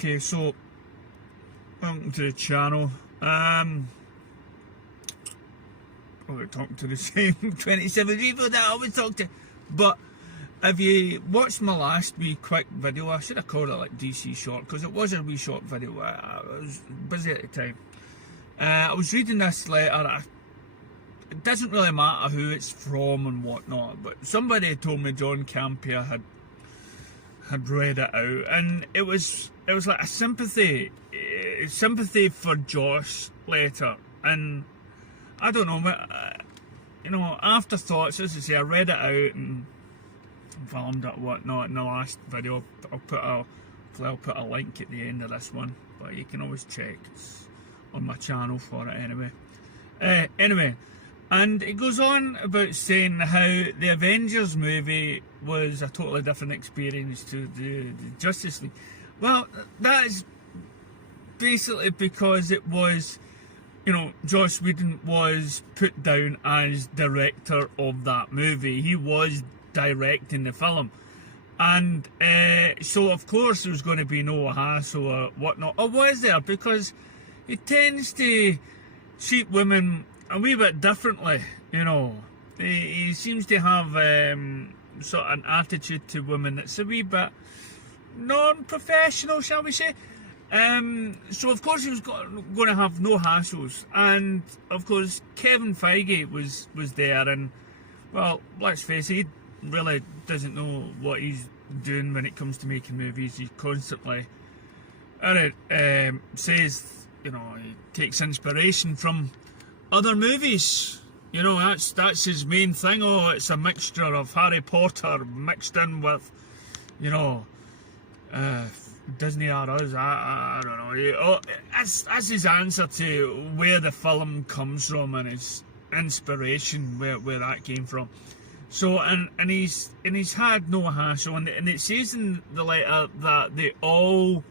Okay, so welcome to the channel. Probably talking to the same 27 people that I always talk to. But if you watched my last wee quick video, I should have called it like DC short, because it was a wee short video. I was busy at the time. I was reading this letter. It doesn't really matter who it's from and whatnot, but somebody told me John Campea had read it out, and it was like a sympathy for Josh letter. And I don't know, afterthoughts, as I say, I read it out and filmed it and whatnot in the last video. I'll put a link at the end of this one, but you can always check. It's on my channel for it anyway. And it goes on about saying how the Avengers movie was a totally different experience to the Justice League. Well, that is basically because it was, Joss Whedon was put down as director of that movie. He was directing the film. And so, of course, there was going to be no hassle or whatnot. Or was there? Because he tends to treat women a wee bit differently, He seems to have sort of an attitude to women that's a wee bit non-professional, shall we say. So of course he was going to have no hassles, and of course Kevin Feige was there, and well, let's face it, he really doesn't know what he's doing when it comes to making movies. He constantly says, he takes inspiration from other movies. That's his main thing. Oh, it's a mixture of Harry Potter mixed in with, Disney or us. I don't know. That's his answer to where the film comes from and his inspiration, where that came from. So and he's had no hassle, and it says in the letter that they all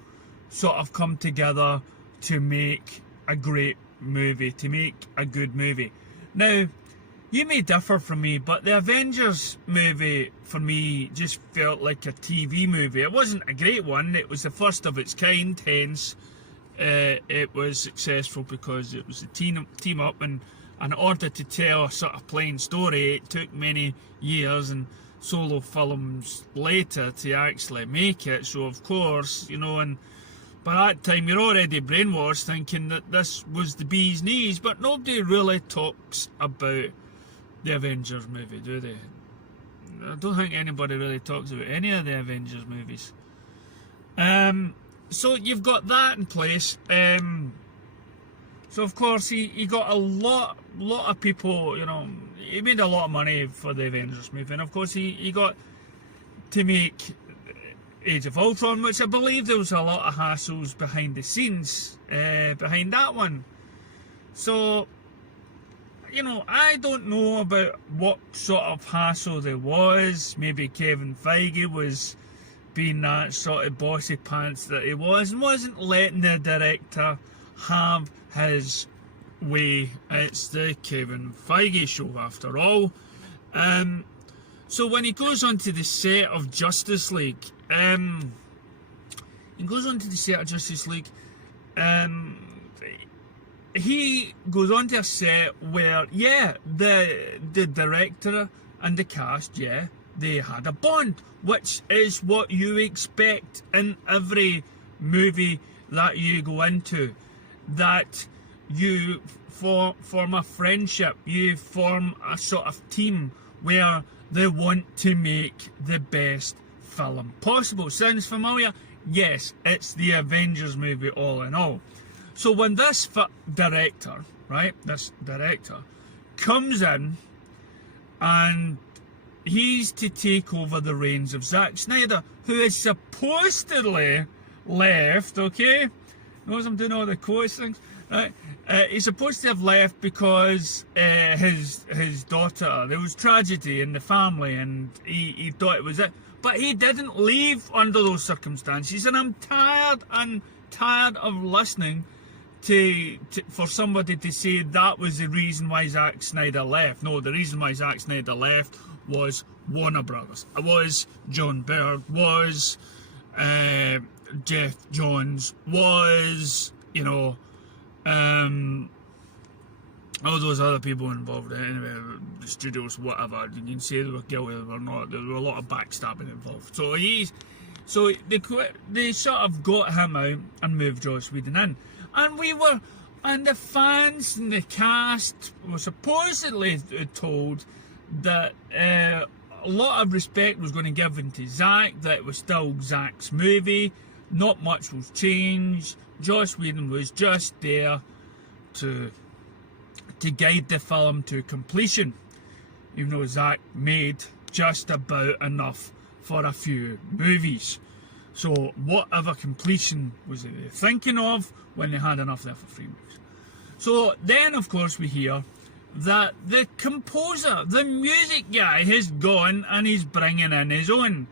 sort of come together to make a great movie, to make a good movie. Now, you may differ from me, but the Avengers movie for me just felt like a TV movie. It wasn't a great one. It was the first of its kind, hence it was successful because it was a team up, and in order to tell a sort of plain story, it took many years and solo films later to actually make it. So of course, and by that time you're already brainwashed thinking that this was the bee's knees, but nobody really talks about the Avengers movie, do they? I don't think anybody really talks about any of the Avengers movies. So you've got that in place. So of course he got a lot of people, he made a lot of money for the Avengers movie, and of course he got to make Age of Ultron, which I believe there was a lot of hassles behind the scenes behind that one. So, I don't know about what sort of hassle there was. Maybe Kevin Feige was being that sort of bossy pants that he was, and wasn't letting the director have his way. It's the Kevin Feige show after all. So when he goes onto the set of Justice League, he goes onto a set where, the director and the cast, they had a bond, which is what you expect in every movie that you go into, that you form a friendship, you form a sort of team where they want to make the best film possible. Sounds familiar? Yes, it's the Avengers movie all in all. So when this director comes in and he's to take over the reins of Zack Snyder, who is supposedly left, okay? Knows I'm doing all the quotes things, right? He's supposed to have left because his daughter, there was tragedy in the family, and he thought it was it. But he didn't leave under those circumstances, and I'm tired of listening for somebody to say that was the reason why Zack Snyder left. No, the reason why Zack Snyder left was Warner Brothers. It was John Byrne, was Jeff Johns was, all those other people involved, anyway, the studios, whatever, you can say they were guilty or not, there were a lot of backstabbing involved. So they sort of got him out and moved Joss Whedon in. And the fans and the cast were supposedly told that a lot of respect was going to be given to Zack, that it was still Zack's movie, not much was changed, Joss Whedon was just there to guide the film to completion, even though Zack made just about enough for a few movies. So whatever completion was they thinking of when they had enough there for 3 movies. So then of course we hear that the composer, the music guy, has gone and he's bringing in his own.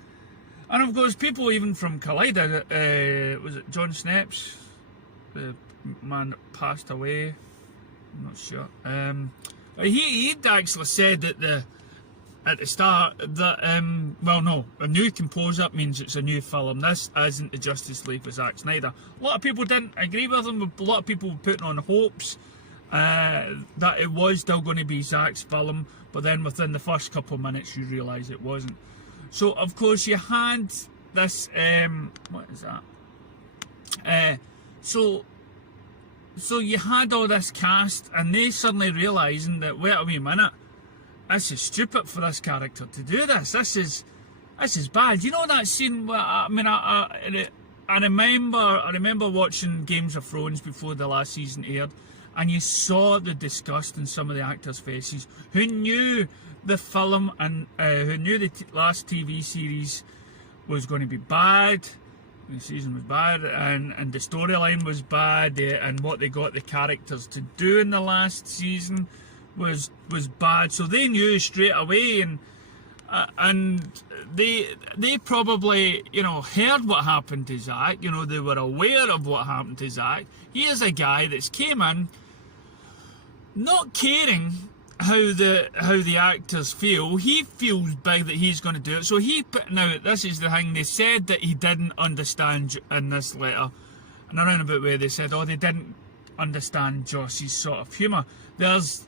And of course people even from Collider, was it John Snaps, the man that passed away? I'm not sure. He'd actually said at the start that well, no, a new composer means it's a new film. This isn't the Justice League with Zack Snyder. A lot of people didn't agree with him. A lot of people were putting on hopes that it was still going to be Zack's film, but then within the first couple of minutes you realise it wasn't. So of course you had this what is that? So you had all this cast, and they suddenly realising that, wait a wee minute, this is stupid for this character to do this. This is bad. You know that scene? I mean, I remember watching Games of Thrones before the last season aired, and you saw the disgust in some of the actors' faces who knew the film and who knew the last TV series was going to be bad. The season was bad, and the storyline was bad, and what they got the characters to do in the last season was bad. So they knew straight away, and they probably heard what happened to Zack. They were aware of what happened to Zack. Here's a guy that's came in, not caring how the actors feel. He feels big that he's going to do it. So now this is the thing, they said that he didn't understand in this letter, and around about where they said, they didn't understand Joss's sort of humour. There's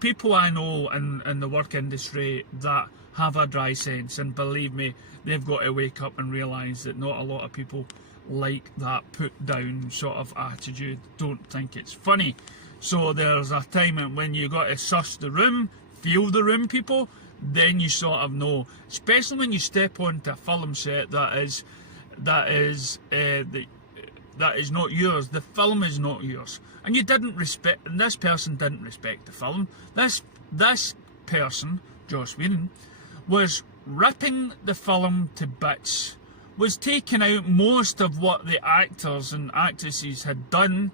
people I know in the work industry that have a dry sense, and believe me, they've got to wake up and realise that not a lot of people like that put down sort of attitude, don't think it's funny. So there's a time when you got to suss the room, feel the room, people, then you sort of know. Especially when you step onto a film set that is not yours. The film is not yours, and you didn't respect. And this person didn't respect the film. This person, Joss Whedon, was ripping the film to bits. Was taking out most of what the actors and actresses had done.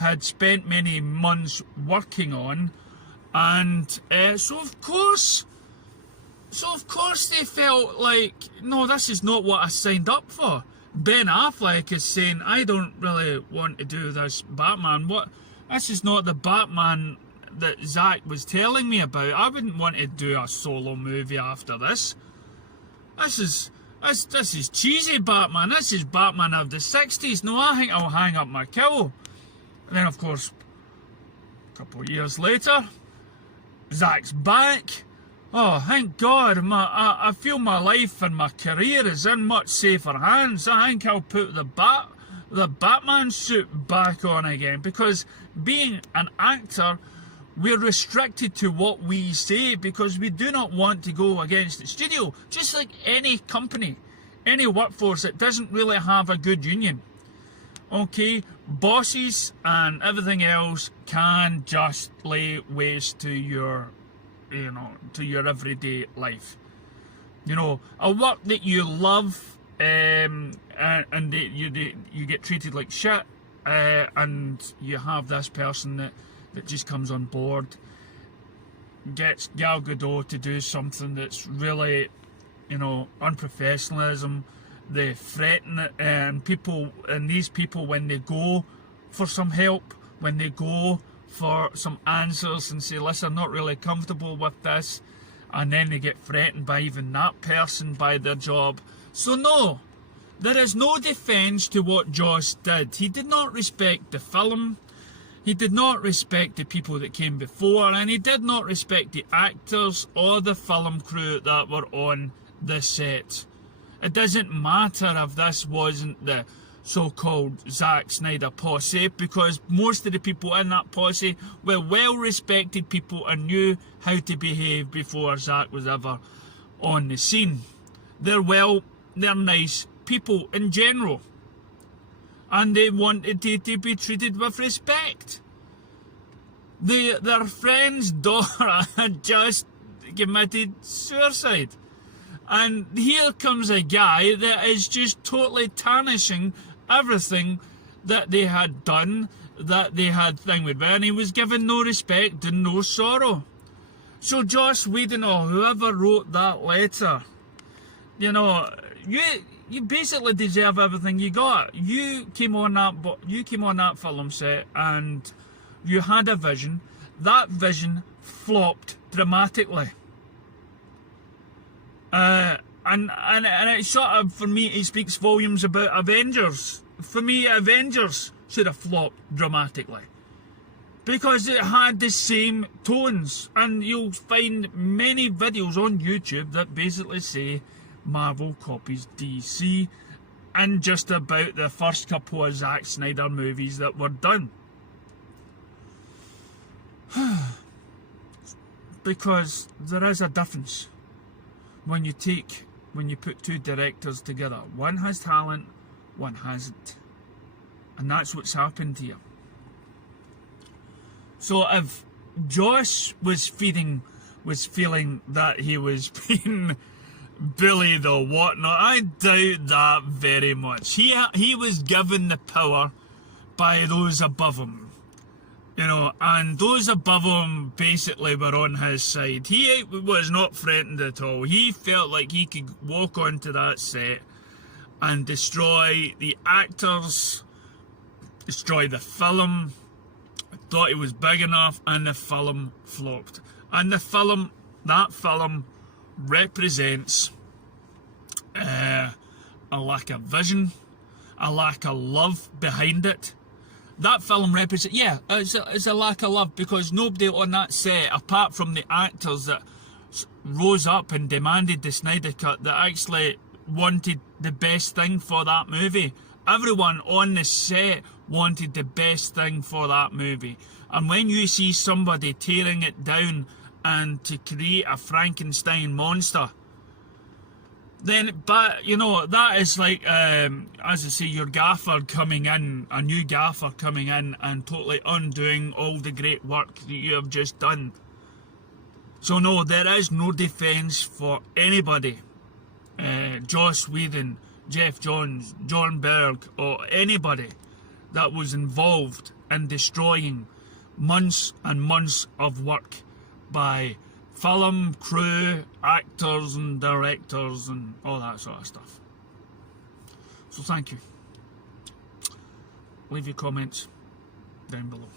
Had spent many months working on, and so of course they felt like, no, this is not what I signed up for. Ben Affleck is saying, I don't really want to do this Batman. This is not the Batman that Zack was telling me about. I wouldn't want to do a solo movie after this. This is cheesy Batman. This is Batman of the 60s. No, I think I'll hang up my cowl. And then, of course, a couple of years later, Zack's back. Oh, thank God, I feel my life and my career is in much safer hands. I think I'll put the Batman suit back on again, because being an actor, we're restricted to what we say because we do not want to go against the studio. Just like any company, any workforce that doesn't really have a good union. Okay, bosses and everything else can just lay waste to your, to your everyday life. A work that you love, and you get treated like shit, and you have this person that just comes on board, gets Gal Gadot to do something that's really, unprofessionalism. They threaten it, and these people, when they go for some help, when they go for some answers and say, listen, I'm not really comfortable with this, and then they get threatened by even that person, by their job. So no, There is no defence to what Joss did. He did not respect the film, he did not respect the people that came before, and he did not respect the actors or the film crew that were on the set. It doesn't matter if this wasn't the so-called Zack Snyder posse, because most of the people in that posse were well-respected people and knew how to behave before Zack was ever on the scene. They're nice people in general, and they wanted to be treated with respect. Their friend's daughter had just committed suicide, and here comes a guy that is just totally tarnishing everything that they had done, that they had thing with, and he was given no respect and no sorrow. So Joss Whedon, or whoever wrote that letter, you know, you basically deserve everything you got. You came on that film set and you had a vision. That vision flopped dramatically. And it sort of, for me, it speaks volumes about Avengers. For me, Avengers should have flopped dramatically, because it had the same tones, and you'll find many videos on YouTube that basically say Marvel copies DC, and just about the first couple of Zack Snyder movies that were done. Because there is a difference when you put two directors together. One has talent, one hasn't. And that's what's happened here. So if Joss was feeling that he was being bullied or whatnot, I doubt that very much. He was given the power by those above him, you know, and those above him basically were on his side. He was not threatened at all. He felt like he could walk onto that set and destroy the actors, destroy the film. Thought it was big enough, and the film flopped. And that film represents a lack of vision, a lack of love behind it. That film represents, it's a lack of love, because nobody on that set, apart from the actors that rose up and demanded the Snyder Cut, that actually wanted the best thing for that movie. Everyone on the set wanted the best thing for that movie. And when you see somebody tearing it down and to create a Frankenstein monster, then, but you know, that is like, as I say, your gaffer coming in, a new gaffer coming in and totally undoing all the great work that you have just done. So no, there is no defence for anybody. Joss Whedon, Jeff Johns, John Berg, or anybody that was involved in destroying months and months of work by film, crew, actors and directors and all that sort of stuff. So thank you. Leave your comments down below.